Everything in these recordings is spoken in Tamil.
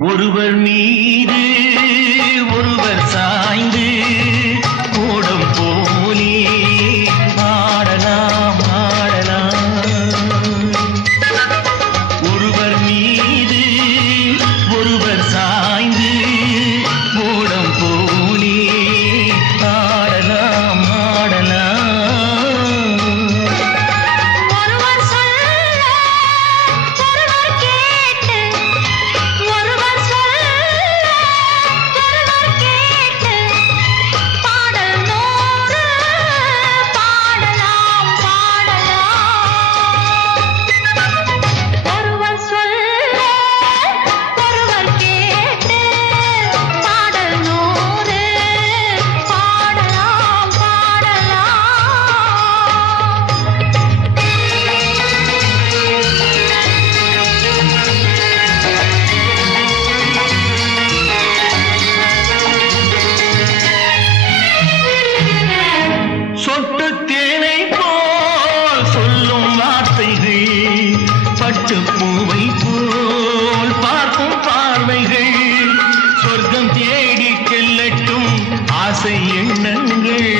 ஒருவர் மீது ஒருவர் சாய்ந்து ஓடம் போலே ஆடலாம் ஆடலாம். ஒருவர் மீது ஒருவர் சாய்ந்து ஓடம் போலே ஆடலாம் ஆடலாம். ஒருவர் சொல்ல ஒருவர் கேட்டு ஒருவர் சொல்ல ஒருவர் கேட்டு பாடல் நூறு பாடலாம் பாடலாம். ஒருவர் சொல்ல ஒருவர் கேட்டு பாடல் நூறு பாடலாம் பாடலாம். சொட்டு தேனை போல் சொல்லும் வார்த்தைகள் பட்டு பூவை போல் பார்க்கும் பார்வைகள் சொர்க்கம் தேடி செல்லட்டும் ஆசை எண்ணங்கள்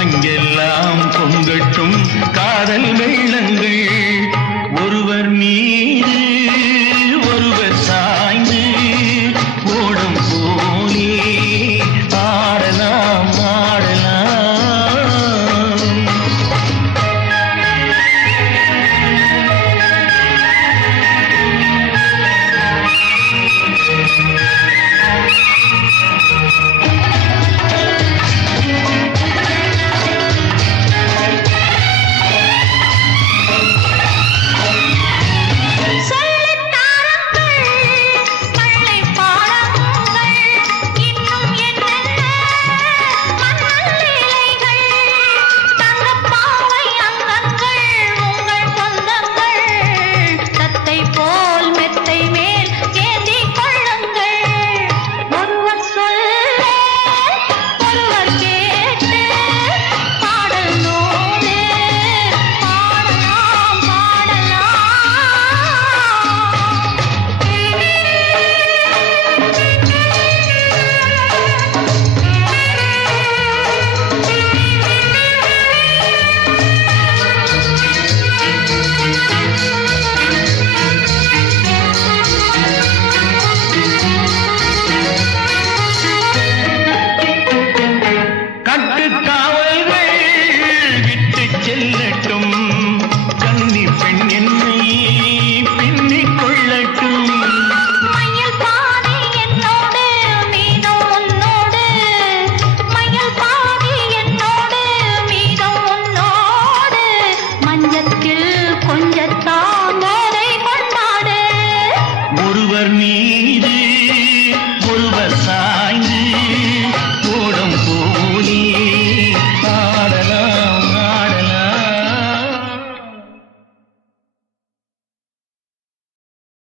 அங்கெல்லாம் பொங்கட்டும் காதல் வெள்ளங்கள். ஒருவர் மீது ஒருவர் சாய்ந்து ஓடும் போலே ஆடலாம் ஆடலாம். சொல்லித் தாருங்கள் பள்ளி பாடங்கள் இன்னும் என்னென்ன மன்னல் லீலைகள் தங்கப்பாவை அங்கங்கள் உங்கள் சொந்தங்கள் தத்தை போல் மெத்தை மேல் ஏந்திக் கொள்ளுங்கள். ஒருவர் சொல்ல ஒருவர் கேட்டு பாடல் நூறு பாடலாம் பாடலாம். கட்டுக்காவல்கள் விட்டு செல்லட்டும்